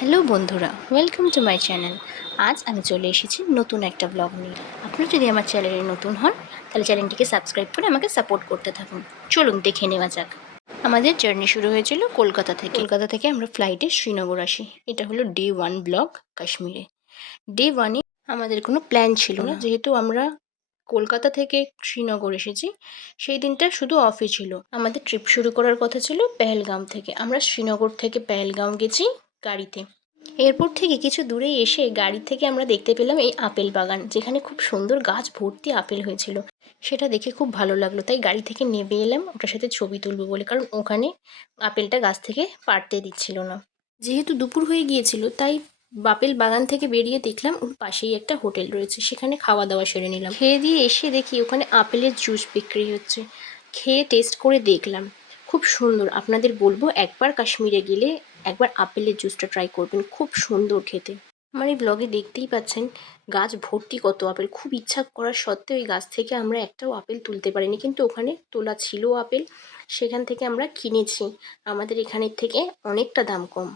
Hello বন্ধুরা, welcome to my channel. আজ আমি চলে এসেছি নতুন একটা ব্লগ নিয়ে। আপনারা যদি আমার চ্যানেলে নতুন হন তাহলে চ্যানেলটিকে সাবস্ক্রাইব করে আমাকে সাপোর্ট করতে থাকুন। চলুন দেখে নেওয়া যাক। আমাদের জার্নি শুরু হয়েছিল কলকাতা থেকে আমরা ফ্লাইটে শ্রীনগর আসি। এটা হলো ডে 1 ব্লগ কাশ্মীরে। ডে 1-এ আমাদের কোনো প্ল্যান ছিল না, যেহেতু আমরা কলকাতা থেকে শ্রীনগর এসেছি। সেই দিনটা শুধু অফই ছিল। আমাদের ট্রিপ শুরু করার কথা ছিল পেহেলগাম থেকে। আমরা শ্রীনগর থেকে পেহেলগাম গেছি গাড়িতে। এয়ারপোর্ট থেকে কিছু দূরে এসে গাড়ি থেকে আমরা দেখতে পেলাম এই আপেল বাগান, যেখানে খুব সুন্দর গাছ ভর্তি আপেল হয়েছিল। সেটা দেখে খুব ভালো লাগলো, তাই গাড়ি থেকে নেমে এলাম ওটার সাথে ছবি তুলবো বলে, কারণ ওখানে আপেলটা গাছ থেকে পাড়তে দিচ্ছিল না। যেহেতু দুপুর হয়ে গিয়েছিল তাই আপেল বাগান থেকে বেরিয়ে দেখলাম ওর পাশেই একটা হোটেল রয়েছে, সেখানে খাওয়া দাওয়া সেরে নিলাম। খেয়ে দিয়ে এসে দেখি ওখানে আপেলের জুস বিক্রি হচ্ছে। খেয়ে টেস্ট করে দেখলাম, খুব সুন্দর। আপনাদের বলবো একবার কাশ্মীরে গেলে একবার আপেলের জুসটা ট্রাই করবেন, খুব সুন্দর খেতে। আমার এই ব্লগে দেখতেই পাচ্ছেন গাছ ভর্তি কত আপেল। খুব ইচ্ছা করার সত্ত্বেও এই গাছ থেকে আমরা একটাও আপেল তুলতে পারিনি, কিন্তু ওখানে তোলা ছিল আপেল। সেখান থেকে আমরা কিনেছি। আমাদের এখানের থেকে অনেকটা দাম কম।